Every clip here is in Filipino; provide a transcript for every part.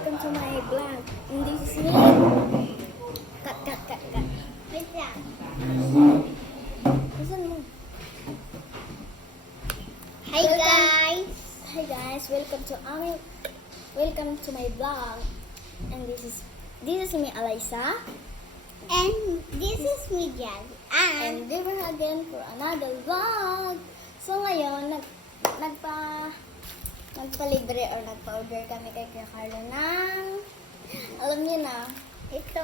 welcome to my vlog. And this is me. Cut. Wait lang. Listen mo. Hi guys! Hi guys, welcome to my vlog. And this is me, Alyssa. And this is me, Jazzy. And And we are again for another vlog. So ngayon, nagpa-libre or nagpa-order kami kay Kuya Carlo ng, alam niyo na, ito,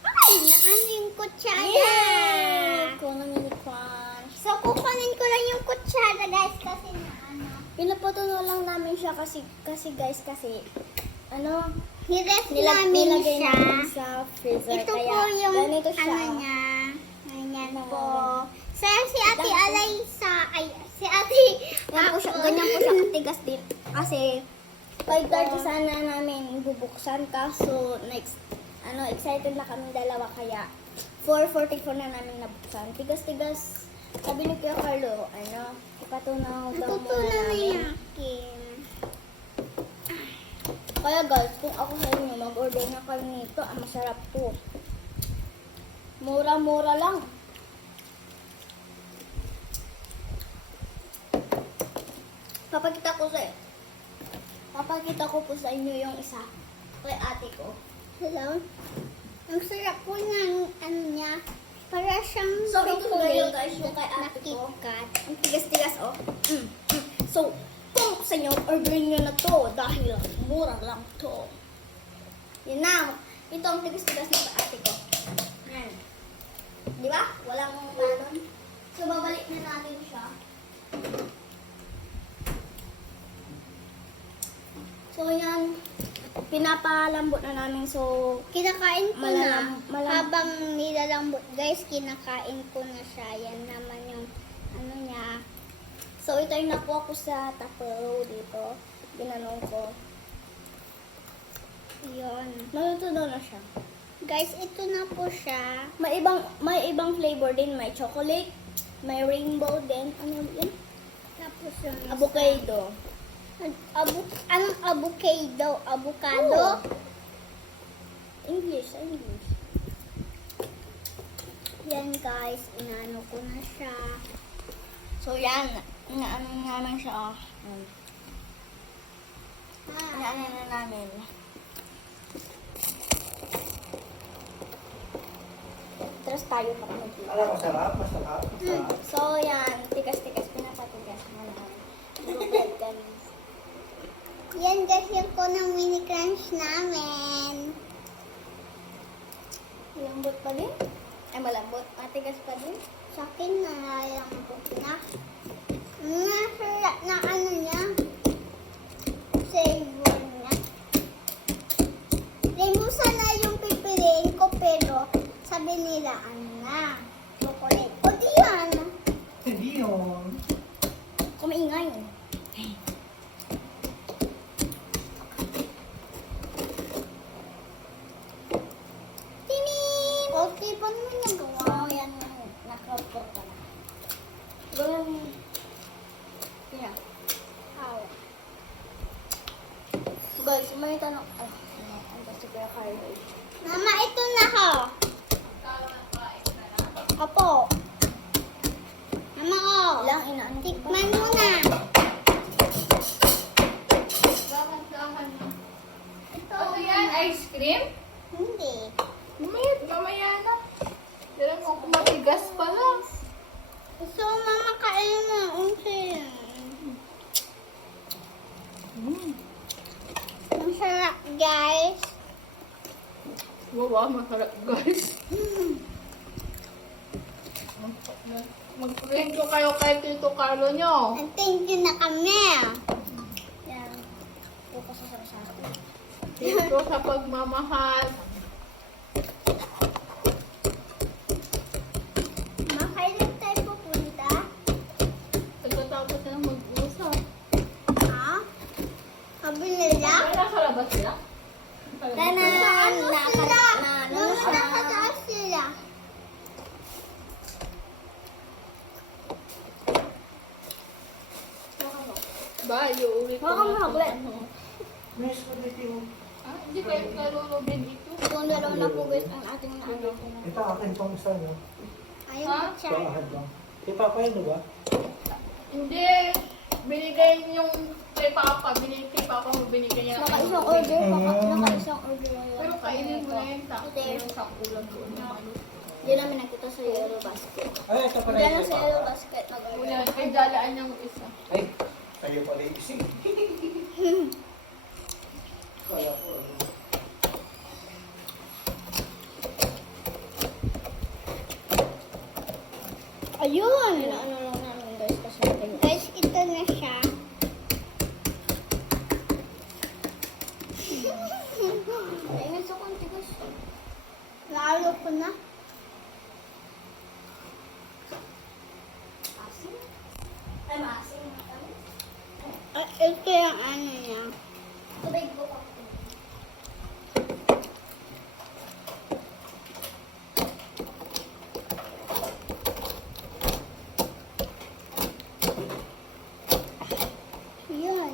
ay, naano yung kutsara? yay! Kuno mini crunch. So, kukunin ko lang yung kutsara, guys, kasi naano. Pinapatunaw lang namin siya kasi ano, Nirest namin nilagay siya. namin sa freezer. Ito Kaya po yung, ganito siya. ano niya. Ganyan Ano, po. ano. So, si Ate Ganyan po. Alaysa, ay, si Ate, Ganyan po siya katigas din. Kasi 5:30 sana namin bubuksan, kaso excited na kami dalawa kaya 4:44 na namin nabuksan. Tigas-tigas. Sabi ni Kuya Carlo, ipatunaw daw muna natutunan na namin. yung akin. Kaya guys, kung ako sa inyo, mag-order na kayo nito. Masarap to. Mura-mura lang. Papakita ko po sa inyo yung isa. Kay ate ko. Hello? Ang sarap po ng ano niya. Para siyang So, ito chocolate guys, yung kay na ate ko. KitKat. Ang tigas-tigas, oh. So, kung sa inyo, orderin nyo na to dahil mura lang to. Yun na. Ito ang tigas-tigas na kay ate ko. Yan. Di ba? Walang talon. So, babalik na natin siya. So, yan. Pinapalambot na namin. So, Kinakain ko na. Malam- Habang nilalambot, guys, kinakain ko na siya. Yan naman yung ano niya. so ito yung nakuha ko sa Tupperware dito. Ginanong ko. Yun. Maluto daw na siya. Guys, ito na po siya. May ibang flavor din. May chocolate, may rainbow din. Ano yun? Tapos yung Avocado. Anong avocado? Avocado? Oh. English. Yan, guys. Inano ko na siya. So yan, inaano namin siya. Inaano na namin. Tapos tayo pa mag-iwa. Alam, masarap. So yan, tikas-tikas, pinapatigas mo na. Bubad kami. Yan, guys, yung ko ng mini crunch namin. Malambot pa din. Ay, malambot. Matigas pa din. Sa akin na nalambot na. Nasarap na ano niya. Savor niya. Limusan na yung pipiliin ko pero sabi nila ano na. Chocolate. O di yan. Hindi yun. Kumaingay. Tinin! O, tipon mo niya gawa. Wow, yan. Nakrop-crop ka na. Gawin. Kaya. How? Guys, may tanong. Ang basta kaya Carlo. Mama, ito na ho. Opo. Mama, oh. Ilang inaan. Tikman mo na. Ito. Ano yan? Ice cream? Hindi. Mamaya na. Pero kung matigas pa lang. So, mama, kain mo. Okay. Ang sarap, guys. Wow, masarap guys. Mag-thank you kayo kay Tito Carlo nyo. And thank you na kami. Yan. Focus sa akin. Thank you sa pagmamahal. Ma, kailan tayo pupunta? Pagkatapos na mag-usap. Ha? Sabi nila? Ay, nasa labas sila? Saan sila? ano Mama, siya? nakataas sila. Ba, uuwi ko Baka na. mahaglit. May spaghetti yun. Ah, hindi kayo nalulubin ito. Yung dalawa na po guys ang ating na ano. Ito akin tong isa, no? Ayaw Ha? mo Ito siya. akin lang. Kay Papa yun, di ba? Hindi. Binigay yung kay Papa. Kay Papa mo binigay niya. Naka-isang order, naka-isang order na yun. Pero kainin mo na yun. Hindi. Meron siyang ulam doon. Hindi namin nakita sa yellow basket. Ay, ito pala Hindi yung lang kay sa Papa. yellow basket Kuya, nag-order. kay dalaan niyang isa. Ay, kayo pala yung ising. Kaya ko, ano. Ayun! Ano lang namin guys kasi natin. Guys, ito na siya. Naingat sa konti guys. Lalo ko na. Asin? Ay, maasin. Ito yung ano niya. Tubig po ako. Yan.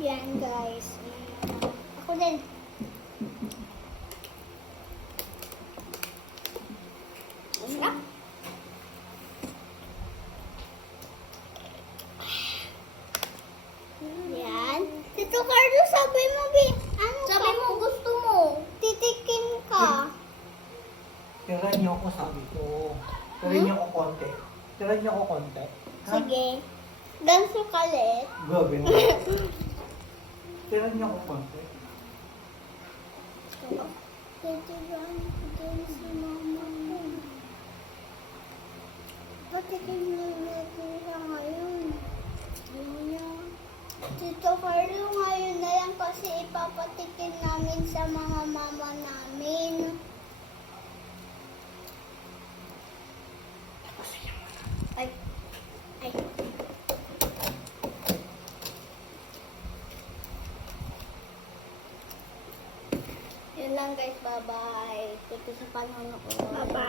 Yan guys. Ako din. Sarap. Yan. Tito Carlo, sabi mo, ano Sabi ka? mo gusto mo. Titikin ka. Tira niyo ako, sabi ko. Tira niyo ako konti. Tira niyo ako konti. Ha? Sige. Ganso kalit. Grabe na. Tira niyo ako konti. Titigan ko din si mama ko. Patikin mo natin siya ngayon. Ayaw niya. Tito Carlo, ngayon na yan kasi ipapatikin namin sa mga mama namin. Ay. Ay. Yun lang guys. Bye-bye. Thank you sa panonood. Bye-bye.